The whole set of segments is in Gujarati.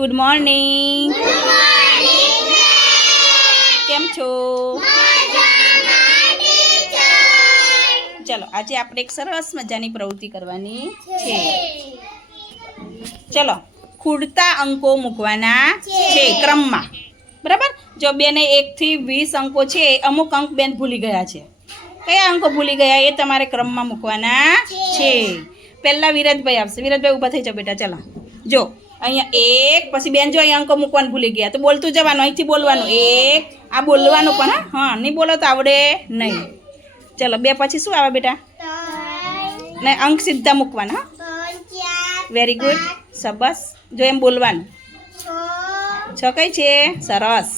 Good morning. કેમ છો? ચલો આજે આપણે એક સરસ મજાની પ્રવૃત્તિ કરવાની છે. ચલો ખૂટતા અંકો મૂકવાના છે ક્રમમાં. બરાબર. જો બેને 1 થી 20 અંકો છે, અમુક અંક બેન ભૂલી ગયા છે. કયા અંકો ભૂલી ગયા એ તમારે ક્રમમાં મૂકવાના છે. પહેલા વિરાજભાઈ આવશે. વિરાજભાઈ ઊભા થઈ જાઓ બેટા. ચલો જો અહીંયા 1, પછી બેન જો અહીંયા અંકો મૂકવાનું ભૂલી ગયા તો બોલતું જવાનું, અહીંથી બોલવાનું 1. આ બોલવાનું પણ હા, નહીં બોલો તો આવડે નહીં. ચલો 2 પછી શું આવે બેટા? ને અંક સીધા મૂકવાના. વેરી ગુડ, સરસ. જો એમ બોલવાનું. 6 કઈ છે? સરસ,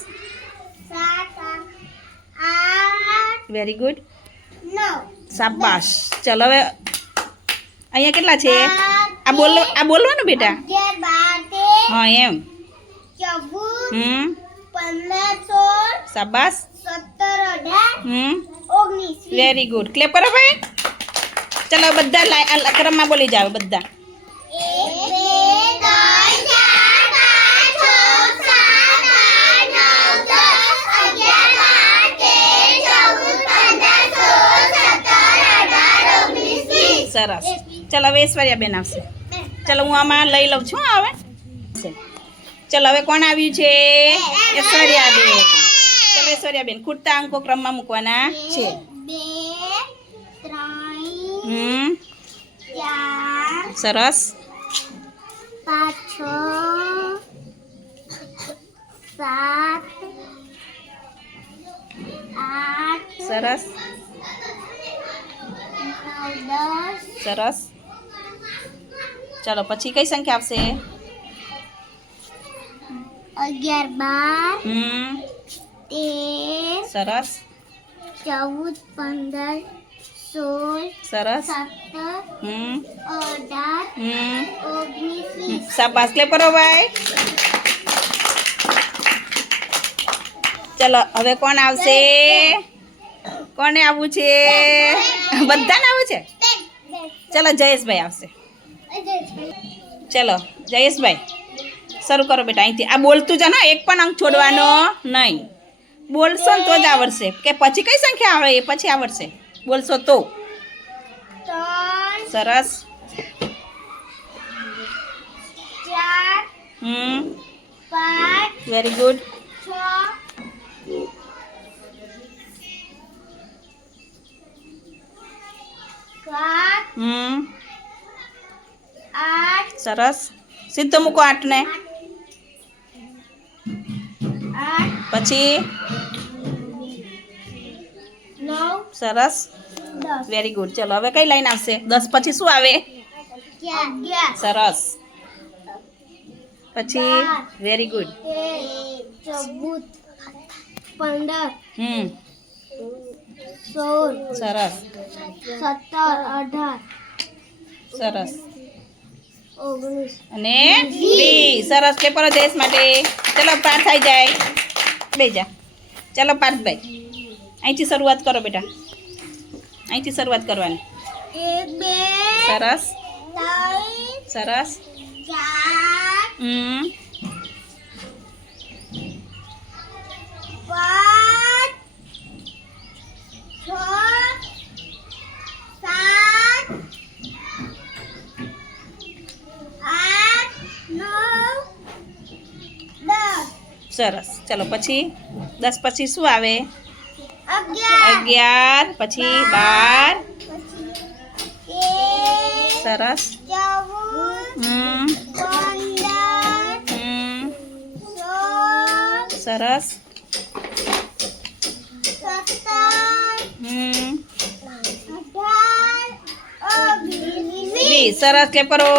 વેરી ગુડ, શાબાશ. ચલો હવે અહીંયા કેટલા છે? આ બોલવાનું બેટા. હા એમ. શાબાશ. Very good. ક્લેપ કરો ભાઈ. ચલો બધા ક્રમમાં બોલી જાવ બધા. 1, 2, 3, 4, 5, 6, 7, 8, 9, 10, 11, 12, 13, 14, 15, 16, 17, 18, 19, 20. સરસ. ચલો હવે ઐશ્વર્યાબેન આવશે. ચલો હું આમાં લઈ લઉં છું. આવે. ચલો હવે કોણ આવ્યું છે? ઐશ્વર્યાબેન. ચલો ઐશ્વર્યાબેન ખૂટતા અંકો ક્રમમાં મૂકવાના છે. 2, 3, 4, સરસ. 5, 6, 7, 8, સરસ. 9, 10, સરસ. ચલો પછી કઈ સંખ્યા આવશે? 11, 12, 13, સરસ. 14, 15, 16, સરસ. 17, 18, 19, 20. શાબાશ. ક્લેપ કરો ભાઈ. ચલો હવે કોણ આવશે? કોને આવવું છે? બધાને આવવું છે. ચલો જયેશભાઈ આવશે. ચલો જયેશભાઈ શરૂ કરો બેટા. અહીંથી આ બોલતું જ ને, એક પણ અંક છોડવાનો નહીં. બોલશો ને તો જ આવડશે. કે પછી કઈ સંખ્યા આવે એ પછી આવડશે. બોલશો તો. સરસ. 4, 5, વેરી ગુડ. 6, 8, સરસ. સીધો મૂકો 8 ને. પછી 9, સરસ. Very good. ચલો હવે કઈ લાઈન આવશે? 10 પછી શું આવે? 11, સરસ. પછી વેરી ગુડ. 14, 15, 16, સરસ. 17, 18, સરસ. 19 અને 20. સરસ. પેપરો જયેશ માટે. ચલો પાઠ થઈ જાય. બેજા. ચલો પાર્થભાઈ અહીંથી શરૂઆત કરો બેટા. અહીંથી શરૂઆત કરવાની. 1, 2, સરસ. 3, સરસ. 4, 5, 6, 7, 8, 9, 10. સરસ. ચલો પછી 10 પછી શું આવે? 11, પછી 12, સરસ. 15, 16, સરસ. 17, 18, 20. સરસ. ક્લેપ કરો.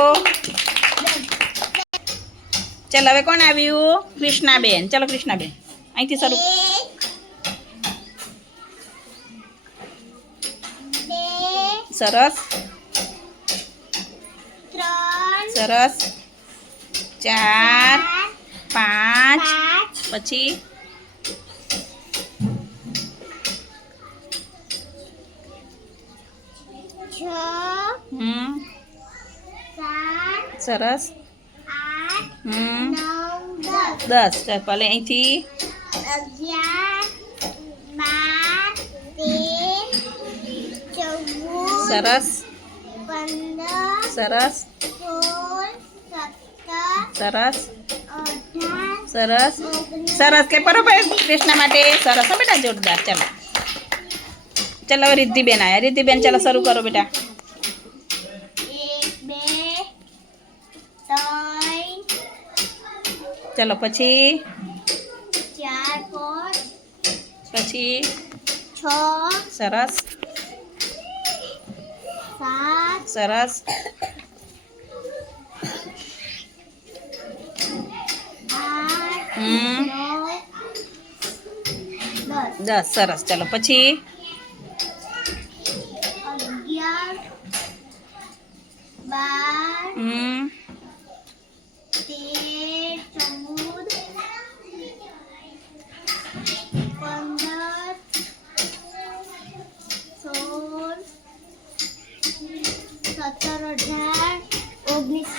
ચાલો હવે કોણ આવ્યું? કૃષ્ણાબેન. ચલો કૃષ્ણાબેન અહીંથી શરૂ. 2, સરસ. 3, સરસ. 4, 5, પછી 6, 7, સરસ. 8, 9, 10. ચાલ ભલે અહીંથી 11 સરસ 12 13 14 17 સરસ સરસ સરસ સરસ કે કરો ભાઈ કૃષ્ણ માટે સરસ હો બેટા જોરદાર ચાલો ચાલો હવે રિદ્ધિબેન આયા રિદ્ધિબેન ચાલો શરૂ કરો બેટા 1 2 3 ચાલો પછી 4 5 પછી 6 સરસ 7 સરસ 8 9 10 10 સરસ ચાલો પછી 11 12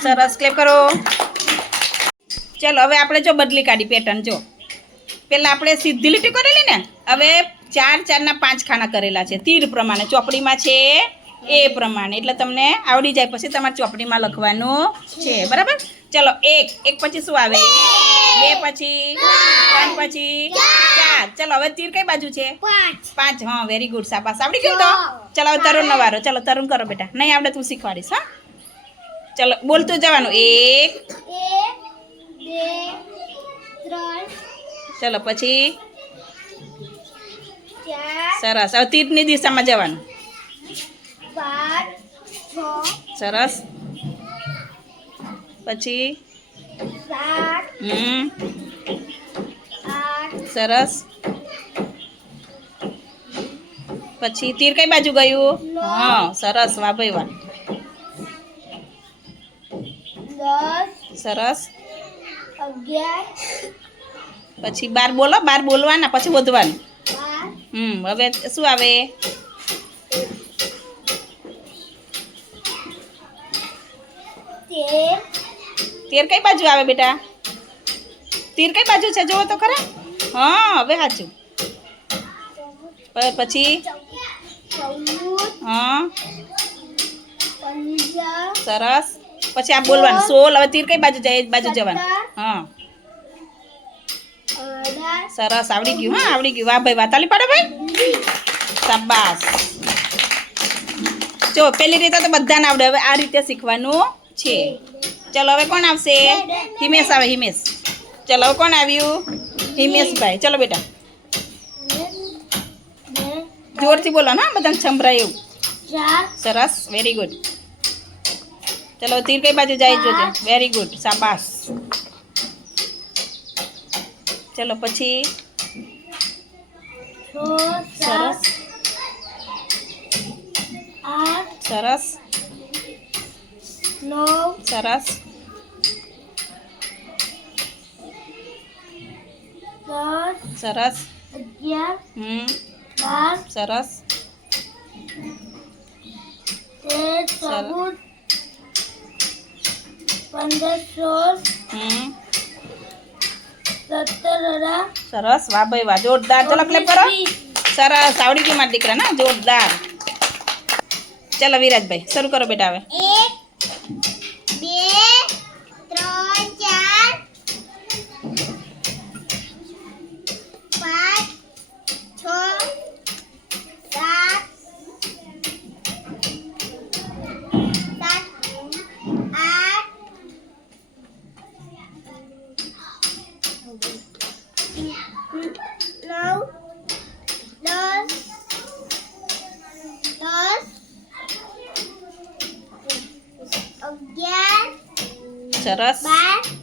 સરસ ક્લેપ કરો ચાલો હવે આપણે જો બદલી કાઢી પેટર્ન જો પહેલાં આપણે સીધી લીટી કરેલી ને હવે 4 4 ના 5 ખાના કરેલા છે તીર પ્રમાણે ચોપડીમાં છે એ પ્રમાણે એટલે તમને આવડી જાય પછી તમારે ચોપડીમાં લખવાનું છે બરાબર ચાલો એક પછી શું આવે 2 પછી 3 પછી 4 ચાલો હવે તીર કઈ બાજુ છે 5 હા વેરી ગુડ શાબાશ આવડી ગયું તો ચાલો હવે તરુણનો વારો ચાલો તરુણ કરો બેટા નહીં આવડે તું શીખવાડીશ હા ચાલો બોલતું જવાનું 1 2 3 ચાલો પછી 4 સરસ હવે તીરની દિશામાં જવાનું 5 6 સરસ પછી 7 8 સરસ પછી તીર કઈ બાજુ ગયું હા સરસ વાહ ભાઈ વાહ 10 સરસ 11 પછી 12 બોલો 12 બોલવાના પછી વધવાનું 12 હવે શું આવે 13 કઈ બાજુ આવે બેટા તીર કઈ બાજુ છે જોવો તો ખરા હા હવે સાચું પછી 14 હા 15 સરસ પછી આ બોલવાનું 16 હવે તીર કઈ બાજુ જાય એ બાજુ જવાનું હા 18 સરસ આવડી ગયું હા આવડી ગયું વાહ ભાઈ વાહ તાલી પાડો ભાઈ શાબાશ જો પેલી રીતે તો બધાને આવડે હવે આ રીતે શીખવાનું છે ચલો હવે કોણ આવશે હિમેશ આવે હિમેશ ચલો હવે કોણ આવ્યું હિમેશભાઈ ચલો બેટા જોરથી બોલો ને બધાને સંભળાય એવું 4 સરસ વેરી ગુડ ચલો તીર કઈ બાજુ જાય જોજે વેરી ગુડ શાબાશ ચલો પછી 6 સરસ 8 સરસ 9 સરસ 10 સરસ 11 12 સરસ 13 14 15 16 17 સરસ વાહ ભાઈ વાહ જોરદાર ચલો ક્લેપ કરો સરસ આવડી ગયું મારા દીકરા ના જોરદાર ચલો વિરાજભાઈ શરૂ કરો બેટા હવે 11 સરસ 16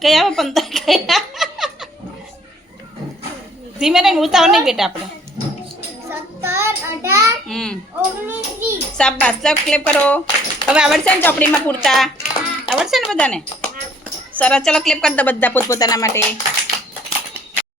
કઈ આવે 15 કઈ ધીમે નહીં ઉતાવળ નહીં બેટા આપણે 17 18 19 શાબાશ ચલો ક્લેપ કરો હવે આવડશે ને ચોપડીમાં પૂરતા આવડશે ને બધાને સરસ, ચલો ક્લિપ કરી દો બધા પોતપોતાના માટે.